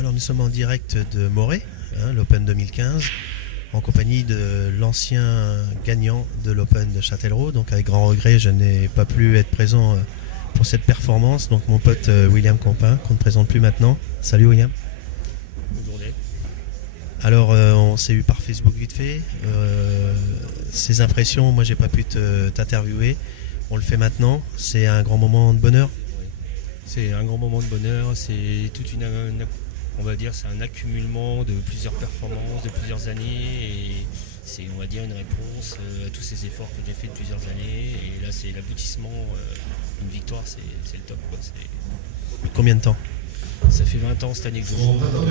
Alors nous sommes en direct de Morée, l'Open 2015, en compagnie de l'ancien gagnant de l'Open de Châtellerault. Donc avec grand regret, je n'ai pas pu être présent pour cette performance. Donc mon pote William Compin, qu'on ne présente plus maintenant. Salut William. Bonne journée. Alors on s'est eu par Facebook vite fait. Ces impressions, moi j'ai pas pu t'interviewer. On le fait maintenant. C'est un grand moment de bonheur. C'est un grand moment de bonheur, c'est toute on va dire, c'est un accumulement de plusieurs performances, de plusieurs années, et c'est, on va dire, une réponse à tous ces efforts que j'ai fait de plusieurs années, et là c'est l'aboutissement, une victoire, c'est le top, quoi. Combien de temps? Ça fait 20 ans cette année que je joue, donc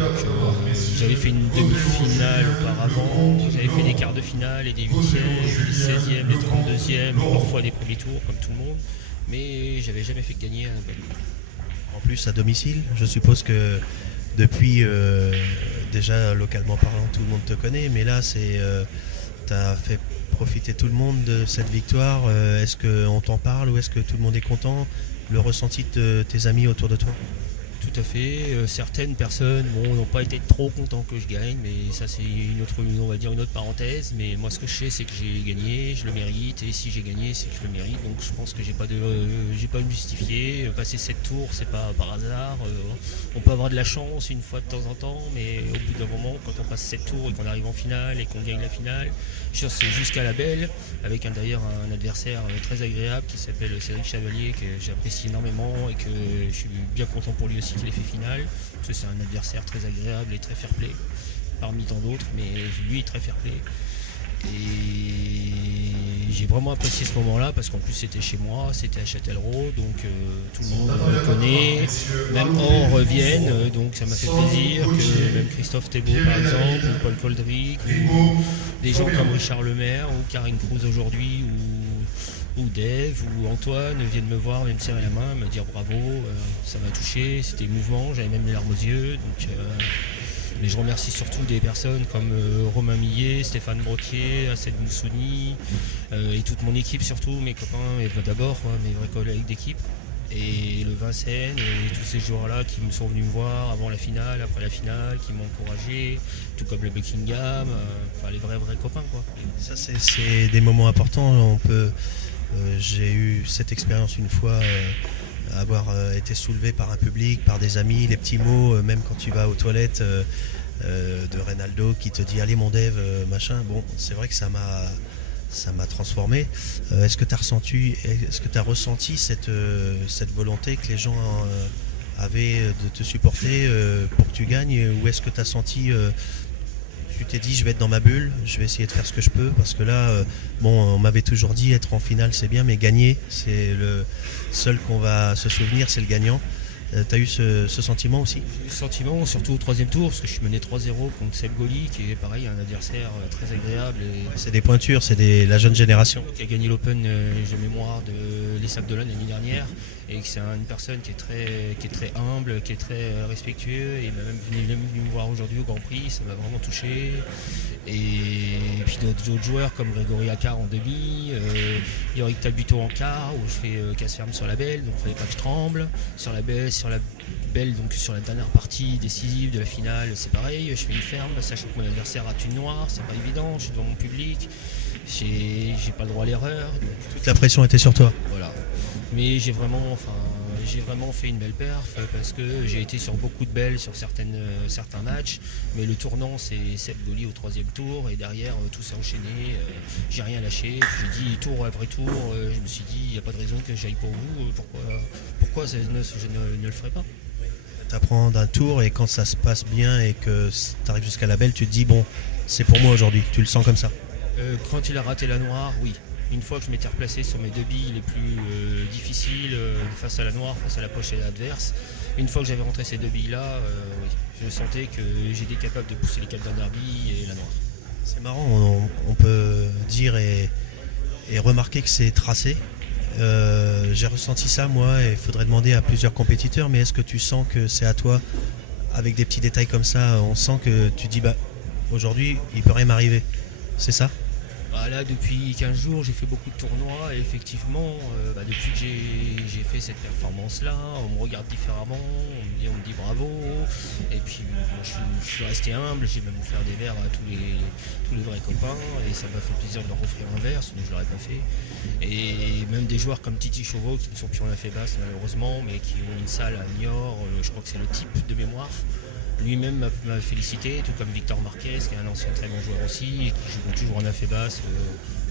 j'avais fait une demi-finale auparavant, j'avais fait des quarts de finale et des huitièmes, des 16e, des 32e, parfois des premiers tours comme tout le monde, mais j'avais jamais fait gagner un Open. En plus à domicile, je suppose que depuis, déjà localement parlant, tout le monde te connaît, mais là tu as fait profiter tout le monde de cette victoire. Est-ce qu'on t'en parle ou est-ce que tout le monde est content? Le ressenti de tes amis autour de toi? Tout à fait. Certaines personnes n'ont pas été trop contents que je gagne, mais ça c'est on va dire une autre parenthèse. Mais moi ce que je sais c'est que j'ai gagné, je le mérite, et si j'ai gagné c'est que je le mérite. Donc je pense que j'ai pas à me justifier. Passer 7 tours c'est pas par hasard. On peut avoir de la chance une fois de temps en temps, mais au bout d'un moment quand on passe 7 tours et qu'on arrive en finale et qu'on gagne la finale, c'est jusqu'à la belle, avec d'ailleurs un adversaire très agréable qui s'appelle Cédric Chevalier, que j'apprécie énormément et que je suis bien content pour lui aussi qu'il ait fait finale, parce que c'est un adversaire très agréable et très fair-play, parmi tant d'autres, mais lui très fair-play. Et j'ai vraiment apprécié ce moment-là, parce qu'en plus c'était chez moi, c'était à Châtellerault, donc tout le monde me connaît, même hors Vienne, donc ça m'a fait plaisir que même Christophe Thébault par exemple, ou Paul Coldric, ou des gens comme Richard Lemaire, ou Karine Cruz aujourd'hui, ou Dave, ou Antoine viennent me voir, me serrer la main, me dire bravo, ça m'a touché, c'était émouvant, j'avais même les larmes aux yeux, donc... Mais je remercie surtout des personnes comme Romain Millet, Stéphane Brottier, Assed Moussouni, et toute mon équipe surtout, mes copains, et d'abord mes vrais collègues d'équipe, et le Vincennes, et tous ces joueurs-là qui me sont venus me voir avant la finale, après la finale, qui m'ont encouragé, tout comme le Buckingham, enfin les vrais copains, quoi. Ça c'est des moments importants. J'ai eu cette expérience une fois. Avoir été soulevé par un public, par des amis, les petits mots, même quand tu vas aux toilettes de Reynaldo qui te dit allez mon Dave, machin. Bon, c'est vrai que ça m'a transformé. Est-ce que tu as ressenti cette volonté que les gens avaient de te supporter pour que tu gagnes, ou est-ce que tu as senti tu t'es dit je vais être dans ma bulle, je vais essayer de faire ce que je peux, parce que là, on m'avait toujours dit être en finale c'est bien, mais gagner, c'est le seul qu'on va se souvenir, c'est le gagnant. T'as eu ce sentiment aussi? J'ai eu ce sentiment, surtout au troisième tour, parce que je suis mené 3-0 contre Seb Goli, qui est pareil, un adversaire très agréable. C'est des pointures, c'est la jeune génération. Qui a gagné l'Open, j'ai mémoire de l'ESAP de l'année dernière, et que c'est une personne qui est très humble, qui est très respectueux, et il est même venu me voir aujourd'hui au Grand Prix, ça m'a vraiment touché. Et puis d'autres joueurs comme Grégory Accard en demi, Yorick Tabuto en quart, où je fais casse ferme sur la belle, donc il fallait pas que je tremble. Sur la belle, donc sur la dernière partie décisive de la finale, c'est pareil, je fais une ferme, sachant que mon adversaire a une noire, c'est pas évident, je suis devant mon public, j'ai pas le droit à l'erreur. Toute la pression était sur toi. Voilà. Mais j'ai vraiment fait une belle perf, parce que j'ai été sur beaucoup de belles sur certains matchs, mais le tournant c'est Seb Goli au troisième tour, et derrière tout s'est enchaîné, j'ai rien lâché, j'ai dit tour après tour, je me suis dit il n'y a pas de raison que j'aille pour vous, pourquoi je ne le ferai pas. Tu apprends d'un tour, et quand ça se passe bien et que tu arrives jusqu'à la belle, tu te dis bon, c'est pour moi aujourd'hui, tu le sens comme ça? Quand il a raté la noire, oui. Une fois que je m'étais replacé sur mes deux billes les plus difficiles, face à la noire, face à la poche adverse, une fois que j'avais rentré ces deux billes-là, oui, je sentais que j'étais capable de pousser les 4 dernières billes et la noire. C'est marrant, on peut dire et remarquer que c'est tracé. J'ai ressenti ça moi, et il faudrait demander à plusieurs compétiteurs, mais est-ce que tu sens que c'est à toi, avec des petits détails comme ça, on sent que tu dis aujourd'hui il peut rien m'arriver, c'est ça? Là, depuis 15 jours, j'ai fait beaucoup de tournois, et effectivement, depuis que j'ai fait cette performance-là, on me regarde différemment, on me dit bravo, et puis suis resté humble, j'ai même offert des verres à tous les vrais copains et ça m'a fait plaisir de leur offrir un verre, sinon je l'aurais pas fait. Et même des joueurs comme Titi Chauveau qui ne sont plus en affaire basse malheureusement, mais qui ont une salle à Niort, je crois que c'est le type de mémoire. Lui-même m'a félicité, tout comme Victor Marquez, qui est un ancien très bon joueur aussi, et qui joue toujours en affaire basse,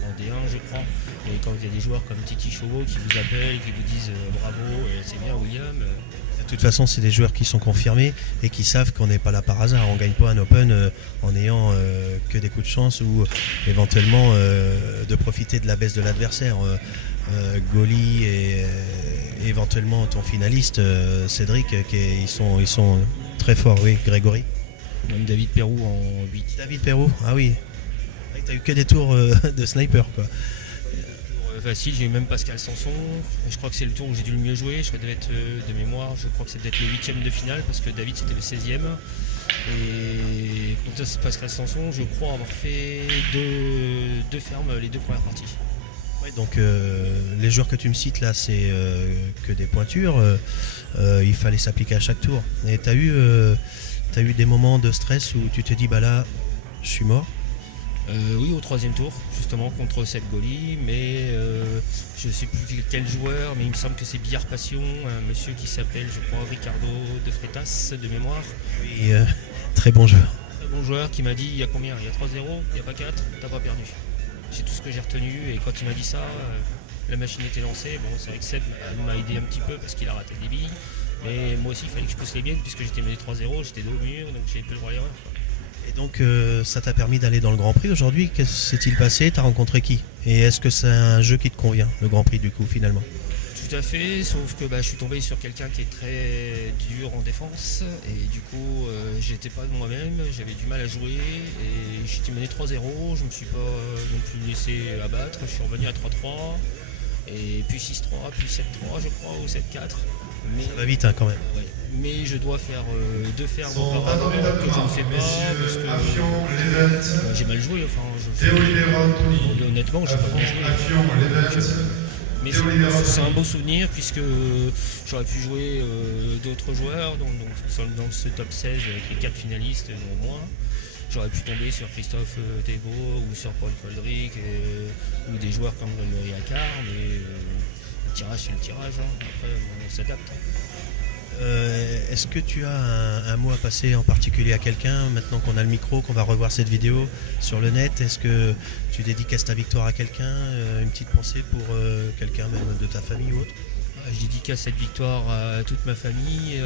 en D1 je crois. Et quand il y a des joueurs comme Titi Chauveau qui vous appellent, qui vous disent bravo, c'est bien William. De toute façon, c'est des joueurs qui sont confirmés et qui savent qu'on n'est pas là par hasard. On ne gagne pas un Open en ayant que des coups de chance ou éventuellement de profiter de la baisse de l'adversaire. Goli et éventuellement ton finaliste, Cédric, ils sont très forts, oui, Grégory. Même David Perrou en 8. David Perrou, ah oui. T'as eu que des tours de sniper, quoi. Facile, j'ai eu même Pascal Sanson. Je crois que c'est le tour où j'ai dû le mieux jouer. Je devais être de mémoire, je crois que c'est peut-être le 8e de finale parce que David c'était le 16e. Et contre Pascal Sanson, je crois avoir fait deux fermes les 2 premières parties. Ouais, donc les joueurs que tu me cites là, c'est que des pointures. Il fallait s'appliquer à chaque tour. Et t'as eu des moments de stress où tu te dis bah là, je suis mort. Oui, au 3e tour, justement contre Seb Goli, mais je ne sais plus quel joueur, mais il me semble que c'est Billard Passion, un monsieur qui s'appelle, je crois, Ricardo de Freitas, de mémoire. Oui, très bon joueur. Très bon joueur qui m'a dit, il y a combien? Il y a 3-0, il n'y a pas 4, t'as pas perdu. C'est tout ce que j'ai retenu, et quand il m'a dit ça, la machine était lancée. Bon, c'est vrai que Seb m'a aidé un petit peu parce qu'il a raté des billes, mais moi aussi, il fallait que je pousse les biennes, puisque j'étais mené 3-0, j'étais dos au mur, donc j'ai peu le droit à l'erreur. Et donc ça t'a permis d'aller dans le Grand Prix aujourd'hui. Qu'est-ce qui s'est-il passé? T'as rencontré qui? Et est-ce que c'est un jeu qui te convient, le Grand Prix du coup finalement? Tout à fait, sauf que je suis tombé sur quelqu'un qui est très dur en défense et du coup j'étais pas de moi-même, j'avais du mal à jouer et j'étais mené 3-0, je me suis pas non plus laissé abattre, je suis revenu à 3-3 et puis 6-3, puis 7-3 je crois ou 7-4. Mais ça va vite hein, quand même. Ouais. Mais je dois faire 2 fermes auparavant que je ne fais pas parce que j'ai mal joué. Honnêtement, j'ai pas mal joué. Mais c'est un beau souvenir puisque j'aurais pu jouer d'autres joueurs dans ce top 16 avec les 4 finalistes dont moi. J'aurais pu tomber sur Christophe Thébault ou sur Paul Coldric ou des joueurs comme Gregory Accard, mais le tirage c'est le tirage, hein. Après on s'adapte. Est-ce que tu as un mot à passer en particulier à quelqu'un maintenant qu'on a le micro, qu'on va revoir cette vidéo sur le net? Est-ce que tu dédicaces ta victoire à quelqu'un, une petite pensée pour quelqu'un même de ta famille ou autre? Je dédicace cette victoire à toute ma famille,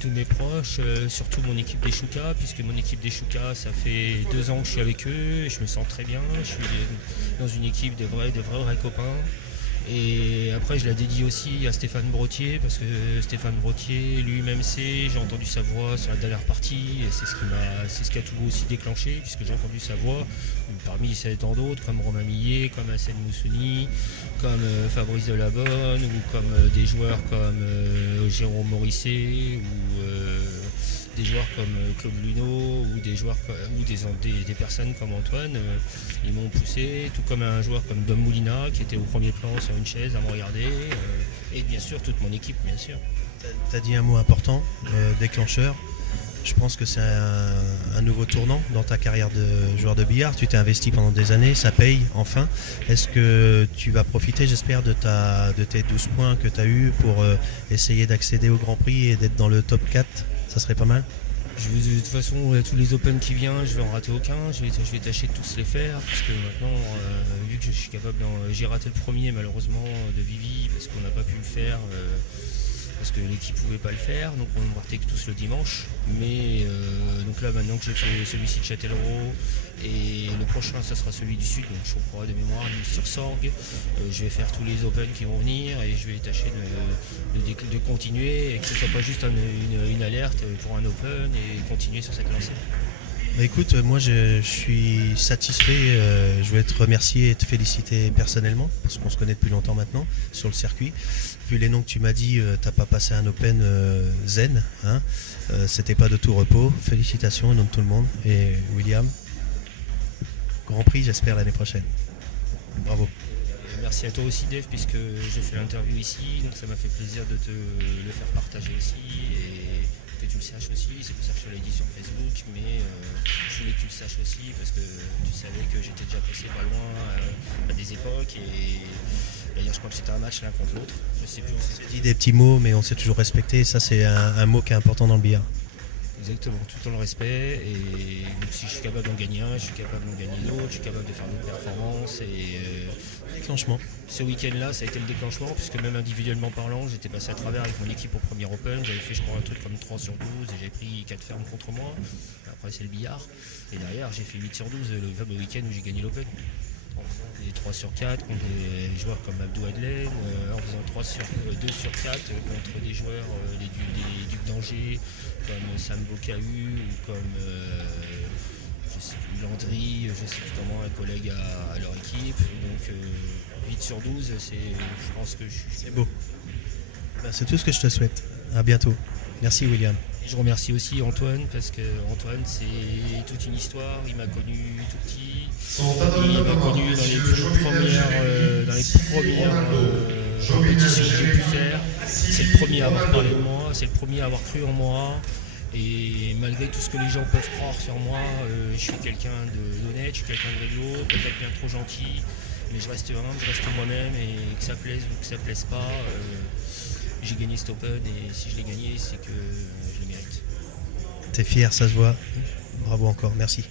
tous mes proches, surtout mon équipe des Choucas, puisque mon équipe des Choucas, ça fait 2 ans que je suis avec eux et je me sens très bien. Je suis dans une équipe de vrais copains. Et après je la dédie aussi à Stéphane Brottier parce que Stéphane Brottier lui-même j'ai entendu sa voix sur la dernière partie et c'est ce qui a tout aussi déclenché puisque j'ai entendu sa voix parmi tant d'autres comme Romain Millet, comme Hassen Moussouni, comme Fabrice Delabonne ou comme des joueurs comme Jérôme Morisset ou des joueurs comme Claude Luneau ou des joueurs ou des personnes comme Antoine, ils m'ont poussé, tout comme un joueur comme Dom Moulina qui était au premier plan sur une chaise à me regarder, et bien sûr toute mon équipe bien sûr. Tu as dit un mot important, déclencheur. Je pense que c'est un nouveau tournant dans ta carrière de joueur de billard. Tu t'es investi pendant des années, ça paye enfin. Est-ce que tu vas profiter, j'espère, de tes 12 points que tu as eu pour essayer d'accéder au Grand Prix et d'être dans le top 4? Ça serait pas mal. De toute façon, tous les Open qui viennent, je vais en rater aucun. Je vais tâcher de tous les faire, puisque maintenant, vu que je suis capable, j'ai raté le premier malheureusement de Vivi parce qu'on n'a pas pu le faire. Parce que l'équipe pouvait pas le faire, donc on partait que tous le dimanche. Mais donc là maintenant que j'ai fait celui-ci de Châtellerault et le prochain ça sera celui du Sud, donc je crois de mémoire sur Sorgue, je vais faire tous les Open qui vont venir et je vais tâcher de continuer et que ce soit pas juste une alerte pour un Open et continuer sur cette lancée. Bah écoute, moi je suis satisfait, je voulais te remercier et te féliciter personnellement, parce qu'on se connaît depuis longtemps maintenant sur le circuit. Vu les noms que tu m'as dit, t'as pas passé un Open zen, hein, c'était pas de tout repos. Félicitations au nom de tout le monde. Et William, Grand Prix j'espère l'année prochaine. Bravo. Merci à toi aussi Dave, puisque j'ai fait l'interview ici, donc ça m'a fait plaisir de te le faire partager aussi. Et que tu le saches aussi, c'est pour ça que je te l'ai dit sur Facebook, mais je voulais que tu le saches aussi parce que tu savais que j'étais déjà passé pas loin à des époques et d'ailleurs je crois que c'était un match l'un contre l'autre, je sais plus où On s'est dit des petits mots, mais on s'est toujours respecté. Ça, c'est un mot qui est important dans le billard. exactement, tout dans le respect et donc si je suis capable d'en gagner un, je suis capable d'en gagner d'autres, je suis capable de faire d'autres performances et Déclenchement. ce week-end-là ça a été le déclenchement puisque même individuellement parlant j'étais passé à travers avec mon équipe au premier Open, j'avais fait je crois un truc comme 3 sur 12 et j'avais pris 4 fermes contre moi, après c'est le billard et derrière j'ai fait 8 sur 12 le fameux week-end où j'ai gagné l'Open. En faisant des 3 sur 4 contre des joueurs comme Abdou Adelaine, en faisant 2 sur 4 contre des joueurs des Ducs d'Angers comme Sam Bokahu ou comme je sais plus, Landry, je sais plus comment, un collègue à leur équipe. Donc 8 sur 12, je pense que je suis. C'est beau. Ben, c'est tout ce que je te souhaite. À bientôt. Merci William. Je remercie aussi Antoine parce que Antoine c'est toute une histoire, il m'a connu tout petit, il m'a connu dans les premières compétitions que j'ai pu faire, c'est le premier à avoir parlé de moi, c'est le premier à avoir cru en moi et malgré tout ce que les gens peuvent croire sur moi, je suis quelqu'un d'honnête, je suis quelqu'un de réglo, peut-être bien trop gentil, mais je reste humble, je reste moi-même et que ça plaise ou que ça plaise pas. J'ai gagné cet Open et si je l'ai gagné, c'est que je le mérite. T'es fier, ça se voit. Bravo encore. Merci.